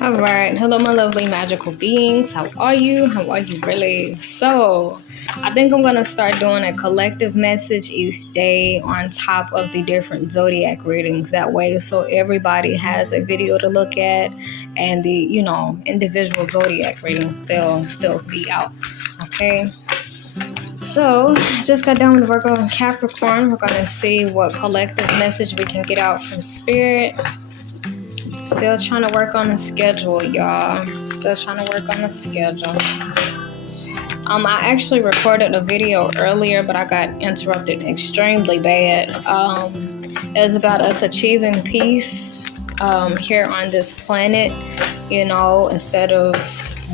All right. Hello, my lovely magical beings. How are you? How are you really? So, I think I'm going to start doing a collective message each day on top of the different zodiac readings. That way, so everybody has a video to look at and the, individual zodiac readings, they'll still be out. Okay. So, just got done with Virgo and Capricorn. We're going to see what collective message we can get out from Spirit. Still trying to work on the schedule, y'all. Still trying to work on the schedule. I actually recorded a video earlier, but I got interrupted extremely bad. It was about us achieving peace here on this planet, instead of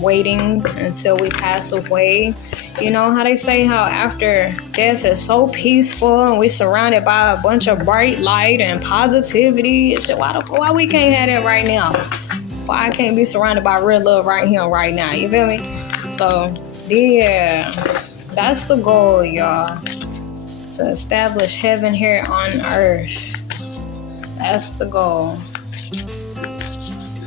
waiting until we pass away. You know how they say how after death is so peaceful and we surrounded by a bunch of bright light and positivity. Why we can't have that right now? Why I can't be surrounded by real love right here, right now? You feel me? So, yeah, that's the goal, y'all. To establish heaven here on earth. That's the goal.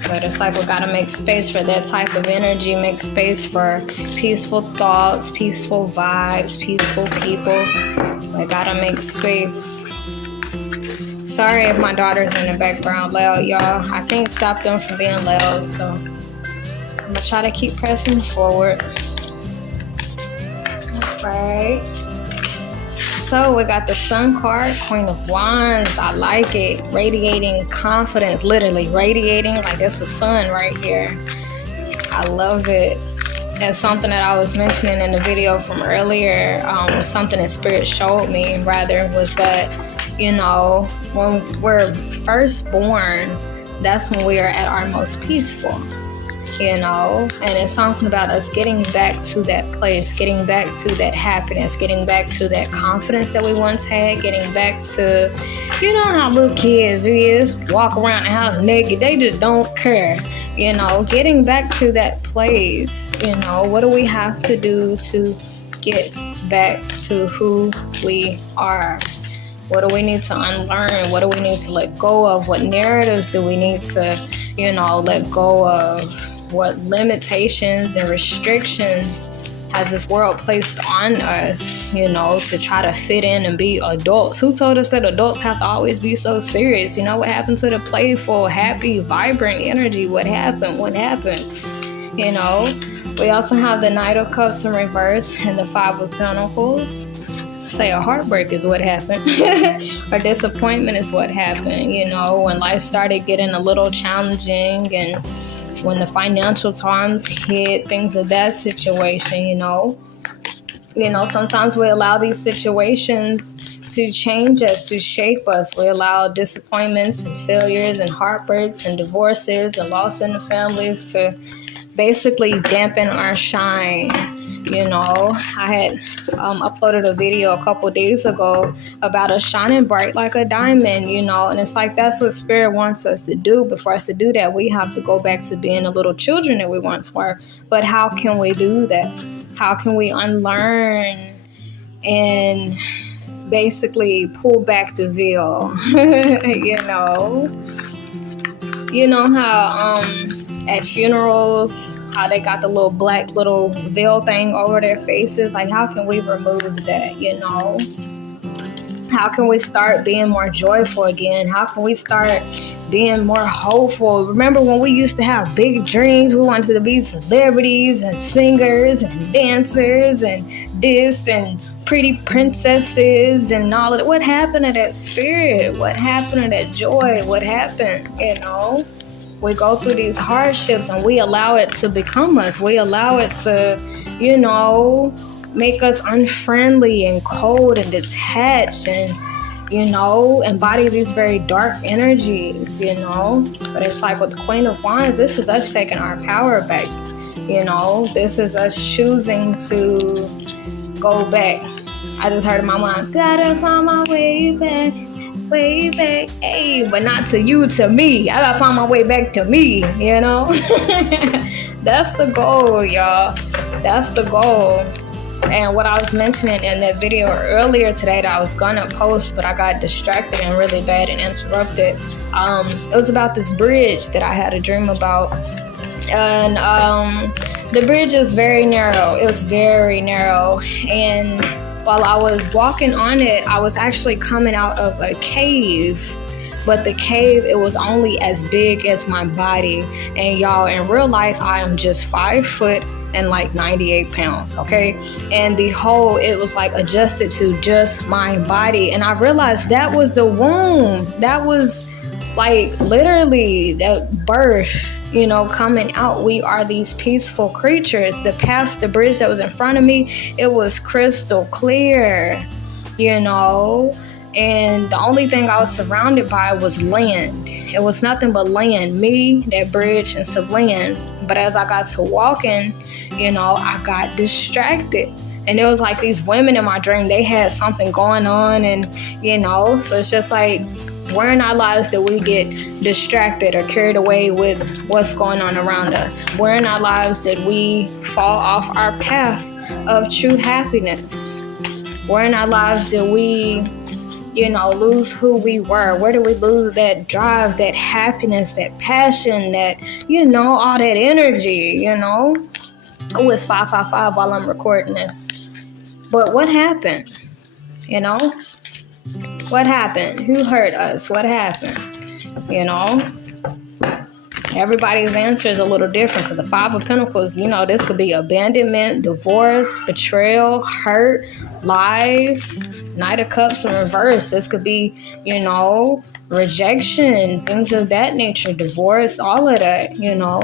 But it's like we gotta make space for that type of energy, make space for peaceful thoughts, peaceful vibes, peaceful people. We gotta make space. Sorry if my daughter's in the background loud, y'all. I can't stop them from being loud, so I'm gonna try to keep pressing forward. Alright. So we got the Sun card, Queen of Wands. I like it. Radiating confidence, literally radiating like that's the sun right here. I love it. And something that I was mentioning in the video from earlier, was something that Spirit showed me, rather, was that, when we're first born, that's when we are at our most peaceful. And it's something about us getting back to that place, getting back to that happiness, getting back to that confidence that we once had, getting back to, how little kids is, walk around the house naked, they just don't care, getting back to that place. What do we have to do to get back to who we are? What do we need to unlearn? What do we need to let go of? What narratives do we need to, let go of? What limitations and restrictions has this world placed on us, to try to fit in and be adults? Who told us that adults have to always be so serious? What happened to the playful, happy, vibrant energy? What happened? We also have the Knight of Cups in reverse and the Five of Pentacles. Say a heartbreak is what happened or disappointment is what happened, when life started getting a little challenging and when the financial times hit, things of that situation, sometimes we allow these situations to change us, to shape us. We allow disappointments and failures and heartbreaks and divorces and loss in the families to basically dampen our shine. I had uploaded a video a couple days ago about us shining bright like a diamond, and it's like that's what Spirit wants us to do. But for us to do that, we have to go back to being the little children that we once were. But how can we do that? How can we unlearn and basically pull back the veil? How at funerals, how they got the little black little veil thing over their faces. Like, how can we remove that, How can we start being more joyful again? How can we start being more hopeful? Remember when we used to have big dreams? We wanted to be celebrities and singers and dancers and this and pretty princesses and all of that. What happened to that spirit? What happened to that joy? What happened, We go through these hardships and we allow it to become us. We allow it to, make us unfriendly and cold and detached and, embody these very dark energies, But it's like with the Queen of Wands, this is us taking our power back, This is us choosing to go back. I just heard in my mind, gotta find my way back, hey, but not to you, to me. I gotta find my way back to me, That's the goal, y'all. That's the goal. And what I was mentioning in that video earlier today that I was gonna post, but I got distracted and really bad and interrupted. It was about this bridge that I had a dream about. And the bridge was very narrow. It was very narrow. And while I was walking on it, I was actually coming out of a cave. But the cave, it was only as big as my body. And y'all, in real life, I am just 5 foot and like 98 pounds, okay? And the hole, it was like adjusted to just my body. And I realized that was the womb. That was like literally that birth, you know, coming out. We are these peaceful creatures. The path, the bridge that was in front of me, it was crystal clear, you know? And the only thing I was surrounded by was land. It was nothing but land, me, that bridge, and some land. But as I got to walking, you know, I got distracted. And it was like these women in my dream, they had something going on. And, you know, so it's just like, where in our lives that we get distracted or carried away with what's going on around us? Where in our lives did we fall off our path of true happiness? Where in our lives did we, you know, lose who we were? Where do we lose that drive, that happiness, that passion, that, you know, all that energy, you know? Oh, it's 5:55 while I'm recording this. But what happened? You know? What happened? Who hurt us? What happened? You know? Everybody's answer is a little different because the Five of Pentacles, you know, this could be abandonment, divorce, betrayal, hurt, lies, Knight of Cups in reverse. This could be, you know, rejection, things of that nature, divorce, all of that, you know.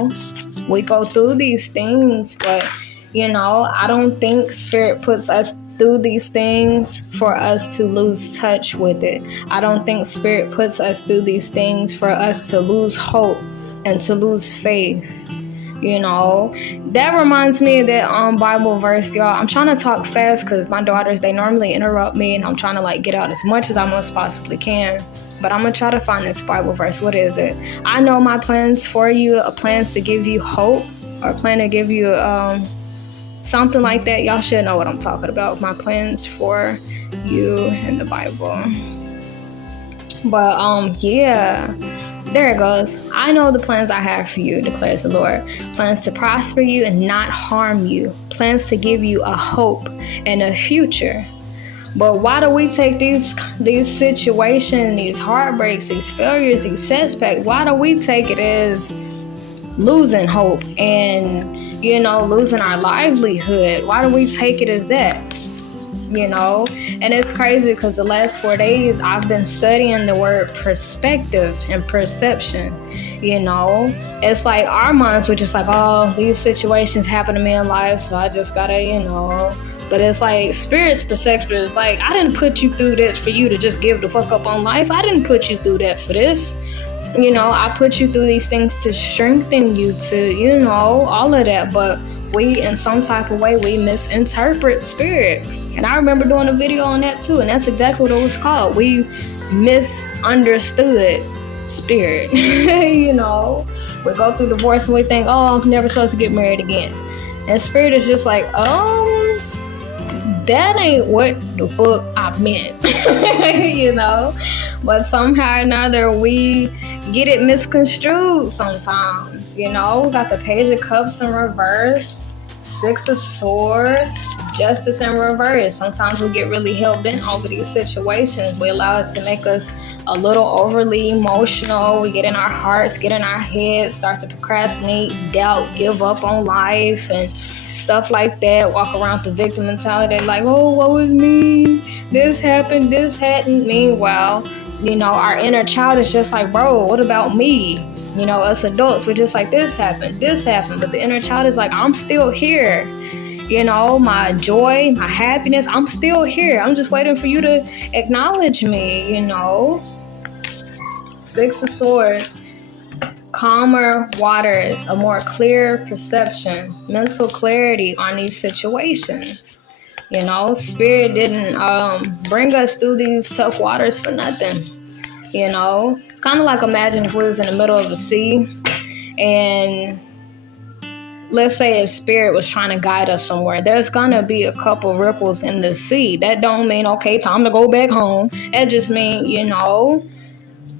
We go through these things, but, you know, I don't think Spirit puts us through these things for us to lose touch with it. I don't think Spirit puts us through these things for us to lose hope and to lose faith. You know, that reminds me of that Bible verse, y'all. I'm trying to talk fast because my daughters, they normally interrupt me, and I'm trying to like get out as much as I most possibly can. But I'm gonna try to find this Bible verse. What is it? I know my plans for you are plans to give you hope, or plan to give you something like that. Y'all should know what I'm talking about. My plans for you in the Bible. But yeah. There it goes. I know the plans I have for you, declares the Lord. Plans to prosper you and not harm you. Plans to give you a hope and a future. But why do we take these situations, these heartbreaks, these failures, these setbacks, why do we take it as losing hope and, you know, losing our livelihood? Why do we take it as that? You know, and it's crazy because the last 4 days I've been studying the word perspective and perception. You know, it's like our minds were just like, oh, these situations happen to me in life, so I just gotta, you know. But it's like Spirit's perspective is like, I didn't put you through this for you to just give the fuck up on life. I didn't put you through that for this. You know, I put you through these things to strengthen you, to, you know, all of that. But we, in some type of way, we misinterpret Spirit. And I remember doing a video on that too, and that's exactly what it was called. We misunderstood Spirit. You know, we go through divorce and we think, oh, I'm never supposed to get married again. And Spirit is just like, that ain't what the book I meant. You know, but somehow or another we get it misconstrued sometimes. You know, we got the Page of Cups in reverse, Six of Swords, Justice in reverse. Sometimes we get really hell-bent over these situations. We allow it to make us a little overly emotional. We get in our hearts, get in our heads, start to procrastinate, doubt, give up on life and stuff like that. Walk around with the victim mentality like, oh, woe is me. This happened, this hadn't. Meanwhile, you know, our inner child is just like, bro, what about me? You know, us adults, we're just like, this happened. But the inner child is like, I'm still here. You know, my joy, my happiness, I'm still here. I'm just waiting for you to acknowledge me, you know. Six of Swords, calmer waters, a more clear perception, mental clarity on these situations. You know, Spirit didn't bring us through these tough waters for nothing. You know, kind of like imagine if we was in the middle of the sea and let's say if spirit was trying to guide us somewhere, there's gonna be a couple ripples in the sea. That don't mean, okay, time to go back home. It just mean,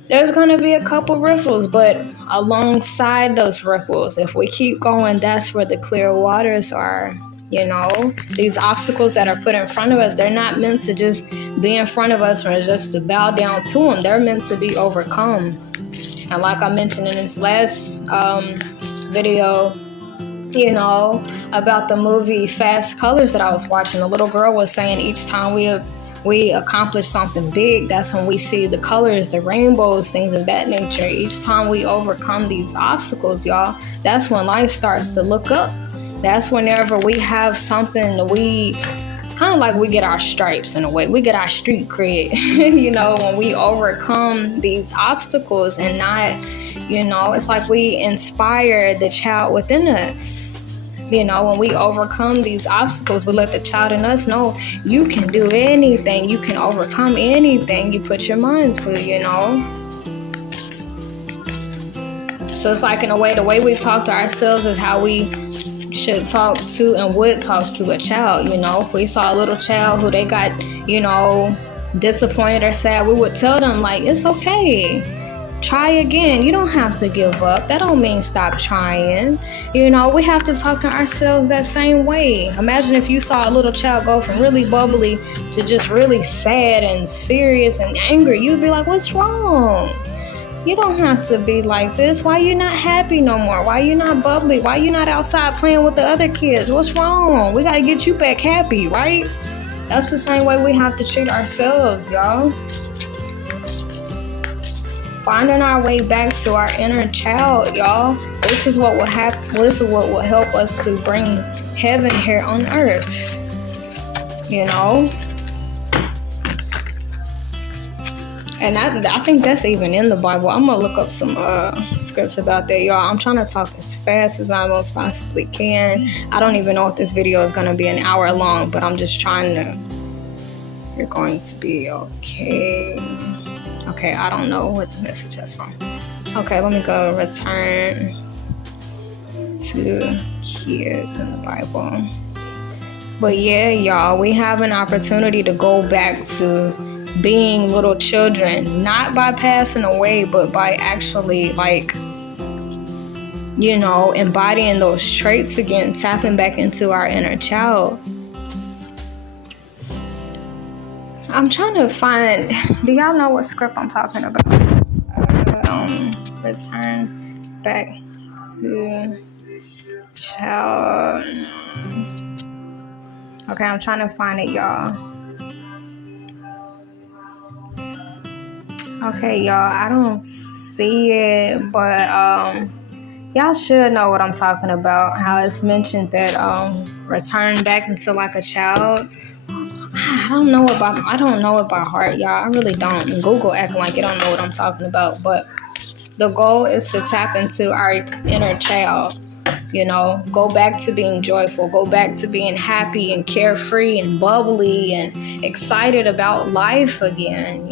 there's gonna be a couple ripples, but alongside those ripples, if we keep going, that's where the clear waters are. These obstacles that are put in front of us, they're not meant to just be in front of us or just to bow down to them. They're meant to be overcome. And like I mentioned in this last video, about the movie Fast Colors that I was watching, the little girl was saying each time we accomplish something big, that's when we see the colors, the rainbows, things of that nature. Each time we overcome these obstacles, y'all, that's when life starts to look up. That's whenever we have something that we kind of like, we get our stripes in a way. We get our street cred, when we overcome these obstacles and not, it's like we inspire the child within us. When we overcome these obstacles, we let the child in us know you can do anything. You can overcome anything you put your mind to, So it's like, in a way, the way we talk to ourselves is how we should talk to and would talk to a child. If we saw a little child who they got, disappointed or sad, we would tell them, like, it's okay. Try again. You don't have to give up. That don't mean stop trying. We have to talk to ourselves that same way. Imagine if you saw a little child go from really bubbly to just really sad and serious and angry. You'd be like, what's wrong? You don't have to be like this. Why you not happy no more? Why you not bubbly? Why you not outside playing with the other kids? What's wrong? We got to get you back happy, right? That's the same way we have to treat ourselves, y'all. Finding our way back to our inner child, y'all. This is what will happen. This is what will help us to bring heaven here on earth. And I think that's even in the Bible. I'm going to look up some scripts about that, y'all. I'm trying to talk as fast as I most possibly can. I don't even know if this video is going to be an hour long, but I'm just trying to... You're going to be okay. Okay, I don't know what the message is from. Okay, let me go return to kids in the Bible. But yeah, y'all, we have an opportunity to go back to being little children, not by passing away, but by actually embodying those traits again, tapping back into our inner child. I'm trying to find, do y'all know what script I'm talking about? Return back to child. Okay, I'm trying to find it, y'all. Okay, y'all, I don't see it, but y'all should know what I'm talking about. How it's mentioned that return back into like a child. I don't know it by heart, y'all. I really don't. Google acting like you don't know what I'm talking about. But the goal is to tap into our inner child. Go back to being joyful. Go back to being happy and carefree and bubbly and excited about life again.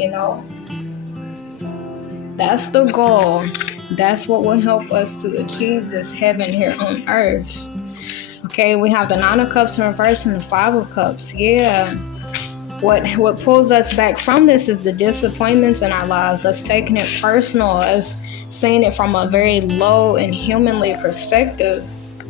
That's the goal. That's what will help us to achieve this heaven here on earth. Okay, we have the 9 of Cups in reverse and the 5 of Cups. Yeah. What pulls us back from this is the disappointments in our lives, us taking it personal, us seeing it from a very low and humanly perspective,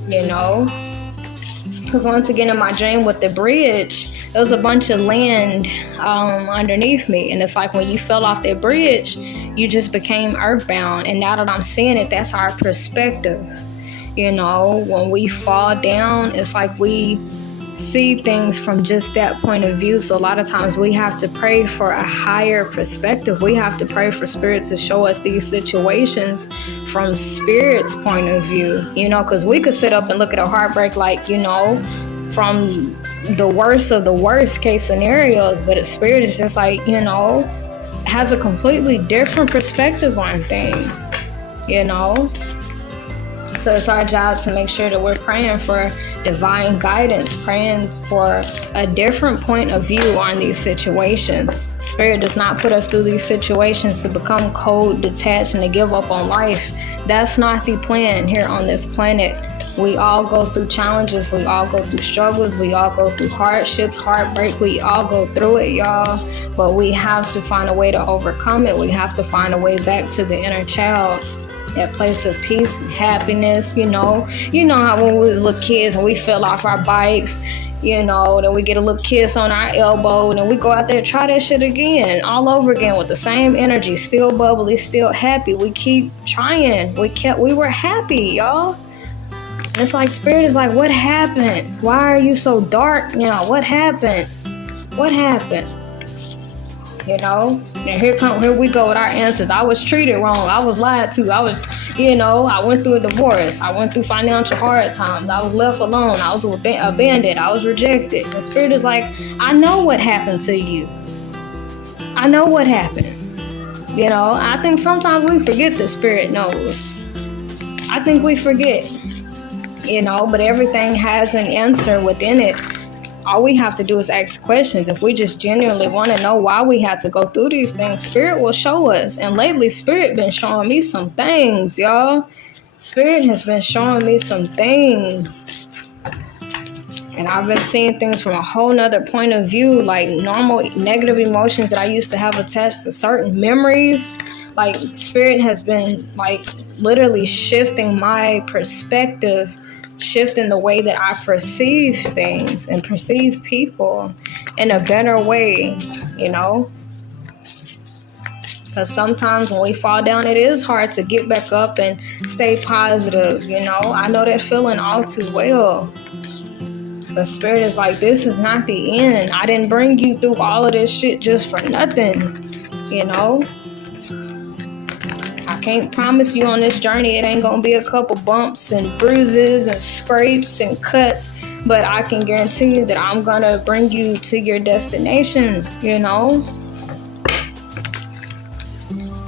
Because once again, in my dream with the bridge, there was a bunch of land underneath me. And it's like when you fell off that bridge, you just became earthbound. And now that I'm seeing it, that's our perspective. When we fall down, it's like we see things from just that point of view. So a lot of times we have to pray for a higher perspective. We have to pray for spirit to show us these situations from spirit's point of view, because we could sit up and look at a heartbreak like, from the worst of the worst case scenarios, but a spirit is just like, has a completely different perspective on things, So it's our job to make sure that we're praying for divine guidance, praying for a different point of view on these situations. Spirit does not put us through these situations to become cold, detached, and to give up on life. That's not the plan here on this planet. We all go through challenges. We all go through struggles. We all go through hardships, heartbreak. We all go through it, y'all. But we have to find a way to overcome it. We have to find a way back to the inner child, that place of peace and happiness. You know how when we was little kids and we fell off our bikes, then we get a little kiss on our elbow, and then we go out there and try that shit again, all over again with the same energy, still bubbly, still happy. We keep trying. We were happy, y'all. It's like spirit is like, what happened? Why are you so dark now? What happened? And here we go with our answers. I was treated wrong. I was lied to. I went through a divorce. I went through financial hard times. I was left alone. I was abandoned. I was rejected. The spirit is like, I know what happened to you. I know what happened. I think sometimes we forget the spirit knows. I think we forget. But everything has an answer within it. All we have to do is ask questions. If we just genuinely want to know why we had to go through these things, spirit will show us. And lately, spirit been showing me some things, y'all. Spirit has been showing me some things. And I've been seeing things from a whole nother point of view, like normal negative emotions that I used to have attached to certain memories. Like spirit has been like literally shifting my perspective, shifting the way that I perceive things and perceive people in a better way, Because sometimes when we fall down, it is hard to get back up and stay positive, I know that feeling all too well. The spirit is like, this is not the end. I didn't bring you through all of this shit just for nothing, I can't promise you on this journey it ain't gonna be a couple bumps and bruises and scrapes and cuts, but I can guarantee you that I'm gonna bring you to your destination,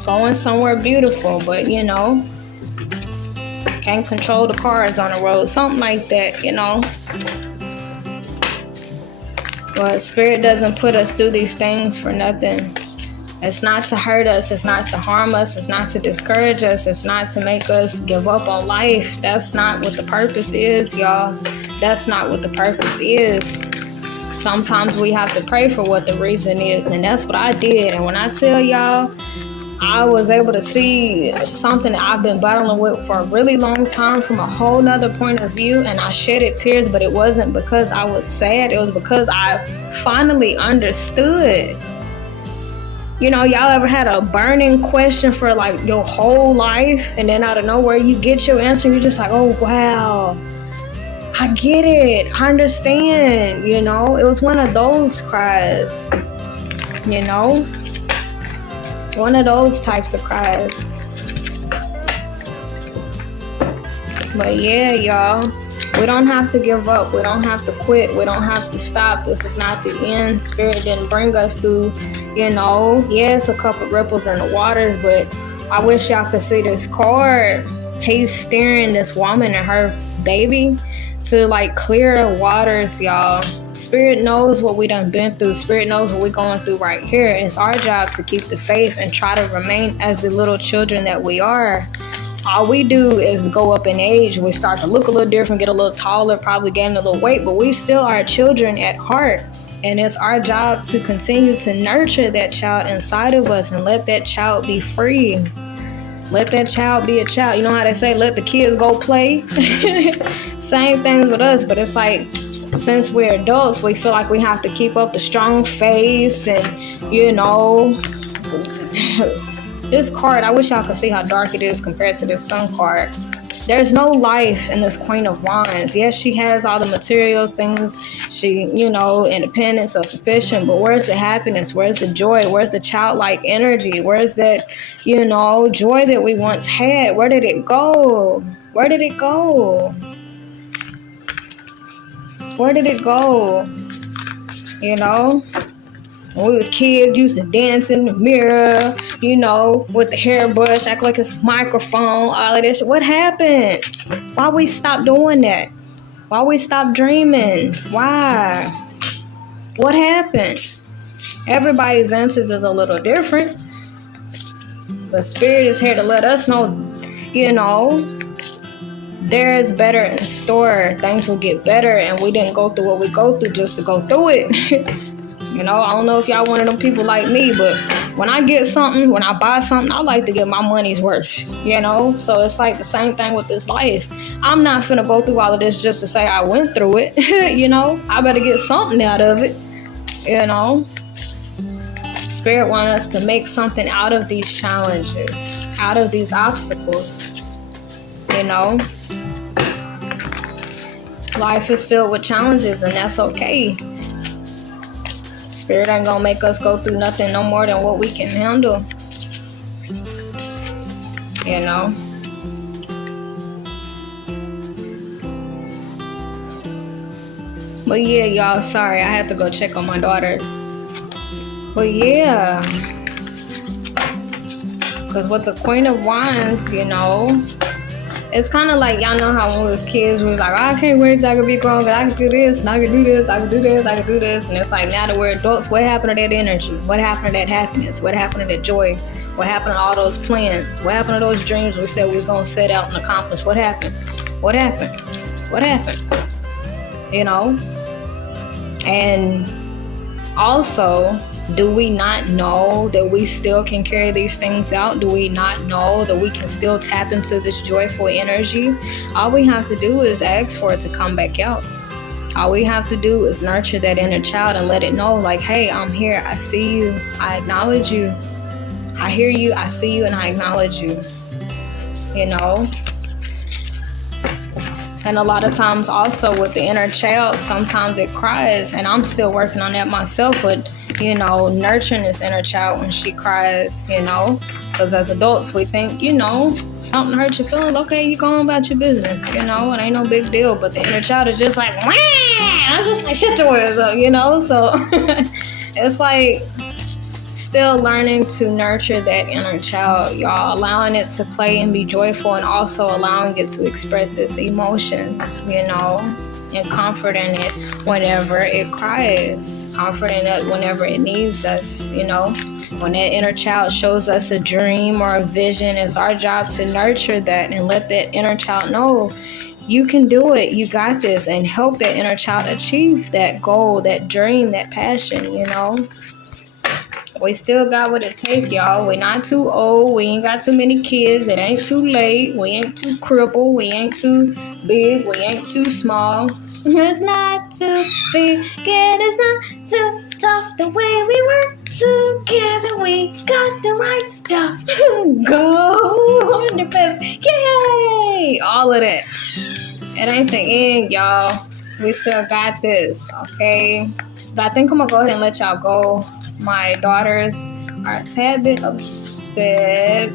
going somewhere beautiful, but can't control the cars on the road, something like that, But spirit doesn't put us through these things for nothing. It's not to hurt us. It's not to harm us. It's not to discourage us. It's not to make us give up on life. That's not what the purpose is, y'all. That's not what the purpose is. Sometimes we have to pray for what the reason is. And that's what I did. And when I tell y'all, I was able to see something that I've been battling with for a really long time from a whole nother point of view. And I shedded tears, but it wasn't because I was sad. It was because I finally understood. Y'all ever had a burning question for like your whole life, and then out of nowhere you get your answer, you're just like, oh wow, I get it, I understand. It was one of those cries, one of those types of cries. But yeah, y'all, we don't have to give up. We don't have to quit. We don't have to stop. This is not the end. Spirit didn't bring us through, it's a couple ripples in the waters, but I wish y'all could see this card. He's steering this woman and her baby to like clearer waters, y'all. Spirit knows what we done been through. Spirit knows what we're going through right here. It's our job to keep the faith and try to remain as the little children that we are. All we do is go up in age. We start to look a little different, get a little taller, probably gain a little weight, but we still are children at heart. And it's our job to continue to nurture that child inside of us and let that child be free. Let that child be a child. You know how they say, let the kids go play? Same thing with us, but it's like, since we're adults, we feel like we have to keep up the strong face and, this card, I wish y'all could see how dark it is compared to this sun card. There's no life in this Queen of Wands. Yes, she has all the materials, things, she, independence, self-sufficient, but where's the happiness? Where's the joy? Where's the childlike energy? Where's that, joy that we once had? Where did it go? Where did it go? Where did it go? When we was kids, used to dance in the mirror, with the hairbrush, act like it's a microphone, all of this shit. What happened? Why we stopped doing that? Why we stopped dreaming? Why? What happened? Everybody's answers is a little different. But Spirit is here to let us know, there's better in store. Things will get better, and we didn't go through what we go through just to go through it. You know, I don't know if y'all one of them people like me, but when I get something, when I buy something, I like to get my money's worth, you know? So it's like the same thing with this life. I'm not finna go through all of this just to say I went through it, you know? I better get something out of it, you know? Spirit wants us to make something out of these challenges, out of these obstacles, you know? Life is filled with challenges, and that's okay. Spirit ain't gonna make us go through nothing no more than what we can handle. You know? But yeah, y'all, sorry, I had to go check on my daughters. But yeah. Because with the Queen of Wands, you know, it's kind of like, y'all know how when we was kids, we was like, oh, I can't wait till I can be grown, because I can do this, and I can do this, I can do this, I can do this. And it's like, now that we're adults, what happened to that energy? What happened to that happiness? What happened to that joy? What happened to all those plans? What happened to those dreams we said we was going to set out and accomplish? What happened? What happened? What happened? You know? And also, do we not know that we still can carry these things out? Do we not know that we can still tap into this joyful energy? All we have to do is ask for it to come back out. All we have to do is nurture that inner child and let it know, like, hey, I'm here. I see you. I acknowledge you. I hear you. I see you, and I acknowledge you. You know? And a lot of times also with the inner child, sometimes it cries, and I'm still working on that myself, but, you know, nurturing this inner child when she cries, you know, because as adults, we think, you know, something hurt your feelings, okay, you go on about your business, you know, it ain't no big deal, but the inner child is just like, wah! I'm just like, shut your words up, you know, so it's like, still learning to nurture that inner child, y'all, allowing it to play and be joyful, and also allowing it to express its emotions, you know, and comforting it whenever it cries, comforting it whenever it needs us, you know. When that inner child shows us a dream or a vision, it's our job to nurture that and let that inner child know, you can do it, you got this, and help that inner child achieve that goal, that dream, that passion, you know. We still got what it takes, y'all. We're not too old. We ain't got too many kids. It ain't too late. We ain't too crippled. We ain't too big. We ain't too small. It's not too big and it's not too tough. The way we work together, we got the right stuff. Go on the best. Yay! All of that. It ain't the end, y'all. We still got this, okay? But I think I'm going to go ahead and let y'all go. My daughters are a tad bit upset.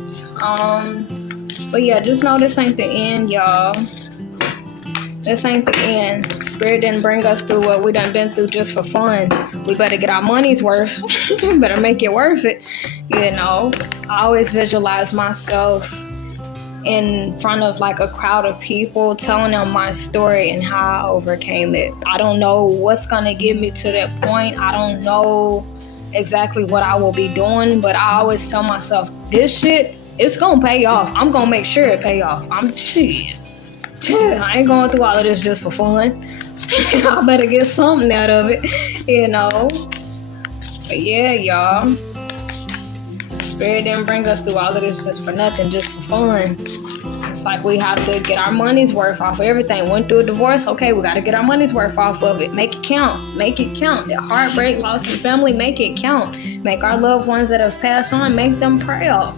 But yeah, just know this ain't the end, y'all. This ain't the end. Spirit didn't bring us through what we done been through just for fun. We better get our money's worth. Better make it worth it. You know, I always visualize myself in front of like a crowd of people, telling them my story and how I overcame it. I don't know what's gonna get me to that point. I don't know exactly what I will be doing, but I always tell myself, this shit, it's gonna pay off. I'm gonna make sure it pay off. I ain't going through all of this just for fun. I better get something out of it, you know. But yeah, y'all, Spirit didn't bring us through all of this just for nothing, just for fun. It's like we have to get our money's worth off of everything. Went through a divorce, okay, we got to get our money's worth off of it. Make it count. Make it count. That heartbreak, loss in family, make it count. Make our loved ones that have passed on, make them proud.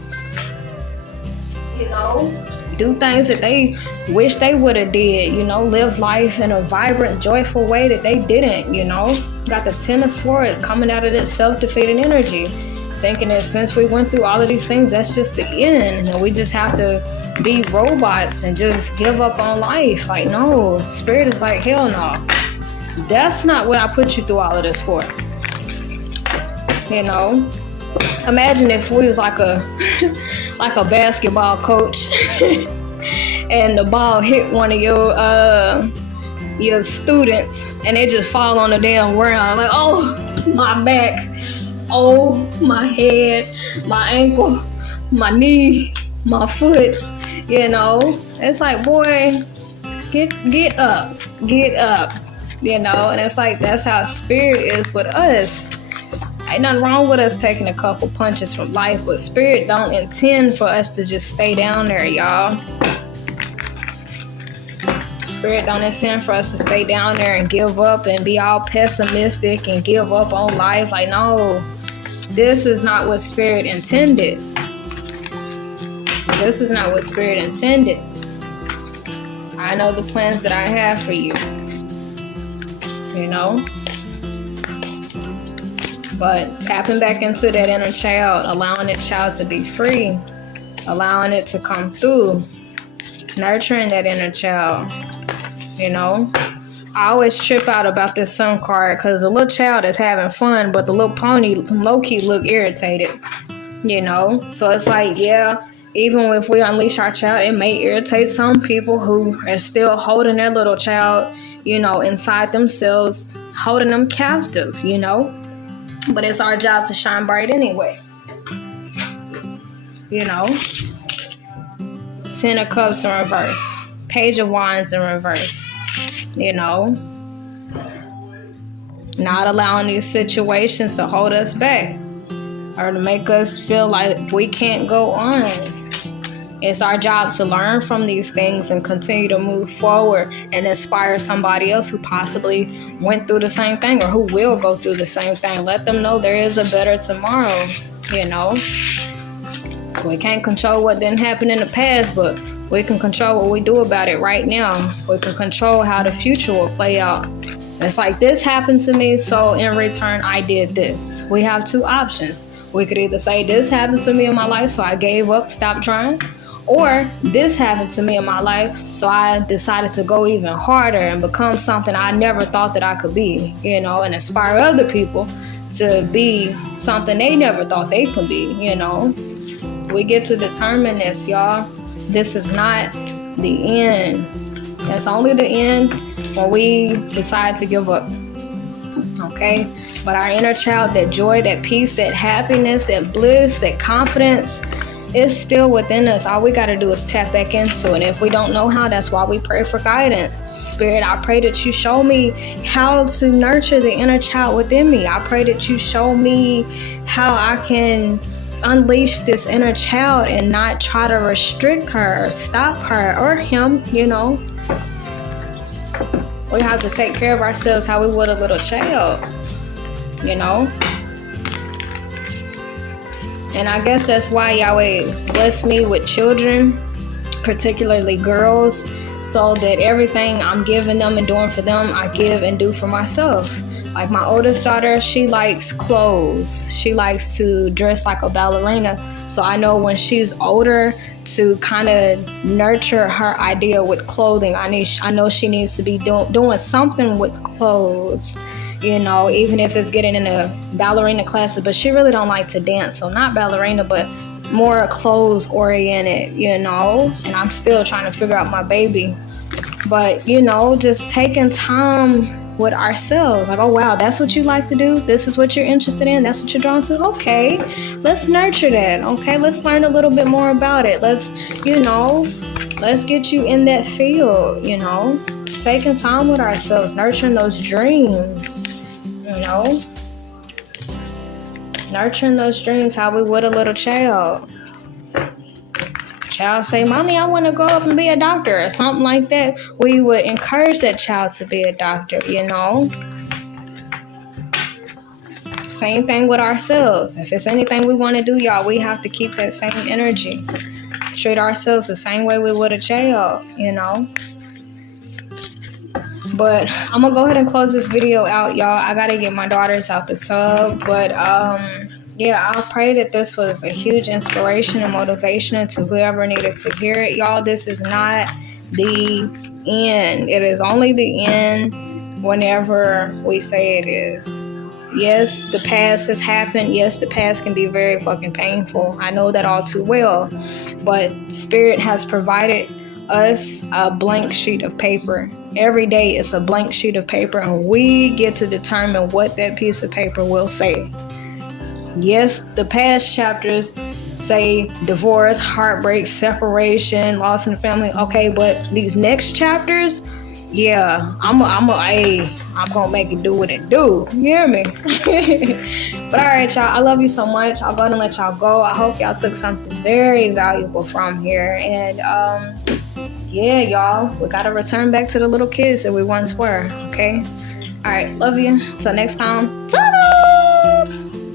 You know, do things that they wish they would have did. You know, live life in a vibrant, joyful way that they didn't, you know. Got the Ten of Swords coming out of that self-defeating energy. Thinking that since we went through all of these things, that's just the end. And we just have to be robots and just give up on life. Like, no, Spirit is like, hell no. That's not what I put you through all of this for. You know? Imagine if we was like a like a basketball coach and the ball hit one of your students and they just fall on the damn ground. Like, oh, my back. Oh, my head, my ankle, my knee, my foot, you know. It's like, boy, Get up. Get up. And it's like that's how spirit is with us. Ain't nothing wrong with us taking a couple punches from life, but spirit don't intend for us to just stay down there, y'all. Spirit don't intend for us to stay down there and give up and be all pessimistic and give up on life. Like, no, this is not what spirit intended. This is not what spirit intended. I know the plans that I have for you. But tapping back into that inner child, allowing that child to be free, allowing it to come through, nurturing that inner child. I always trip out about this sun card because the little child is having fun, but the little pony low-key look irritated. So it's like, yeah, even if we unleash our child, it may irritate some people who are still holding their little child, inside themselves, holding them captive, But it's our job to shine bright anyway. Ten of Cups in reverse. Page of Wands in reverse. Not allowing these situations to hold us back or to make us feel like we can't go on. It's our job to learn from these things and continue to move forward and inspire somebody else who possibly went through the same thing or who will go through the same thing. Let them know there is a better tomorrow, We can't control what didn't happen in the past, but we can control what we do about it right now. We can control how the future will play out. It's like, this happened to me, so in return, I did this. We have two options. We could either say, this happened to me in my life, so I gave up, stopped trying. Or, this happened to me in my life, so I decided to go even harder and become something I never thought that I could be, and inspire other people to be something they never thought they could be, We get to determine this, y'all. This is not the end. It's only the end when we decide to give up. Okay? But our inner child, that joy, that peace, that happiness, that bliss, that confidence, it's still within us. All we got to do is tap back into it. And if we don't know how, that's why we pray for guidance. Spirit, I pray that you show me how to nurture the inner child within me. I pray that you show me how I can unleash this inner child and not try to restrict her or stop her or him, We have to take care of ourselves how we would a little child, And I guess that's why Yahweh blessed me with children, particularly girls, so that everything I'm giving them and doing for them, I give and do for myself. Like my oldest daughter, she likes clothes. She likes to dress like a ballerina. So I know when she's older to kind of nurture her idea with clothing. I know she needs to be doing something with clothes. Even if it's getting in a ballerina classes, but she really don't like to dance. So not ballerina, but more clothes oriented, and I'm still trying to figure out my baby. But, just taking time with ourselves. Like, oh, wow, that's what you like to do. This is what you're interested in. That's what you're drawn to. Okay, let's nurture that. Okay, let's learn a little bit more about it. Let's get you in that field, taking time with ourselves, nurturing those dreams, nurturing those dreams how we would a little child. Child say, Mommy, I want to grow up and be a doctor or something like that. We would encourage that child to be a doctor, Same thing with ourselves. If it's anything we want to do, y'all, we have to keep that same energy. Treat ourselves the same way we would a child, But I'm going to go ahead and close this video out, y'all. I got to get my daughters out the tub. But, I pray that this was a huge inspiration and motivation to whoever needed to hear it, y'all. This is not the end. It is only the end whenever we say it is. Yes, the past has happened. Yes, the past can be very fucking painful. I know that all too well. But Spirit has provided us a blank sheet of paper. Every day it's a blank sheet of paper, and we get to determine what that piece of paper will say. Yes, the past chapters say divorce, heartbreak, separation, loss in the family. Okay, but these next chapters, yeah, I'm gonna make it do what it do. You hear me? But all right, y'all. I love you so much. I'll go ahead and let y'all go. I hope y'all took something very valuable from here. And yeah, y'all, we gotta return back to the little kids that we once were. Okay. All right. Love you. Till next time. Toodles!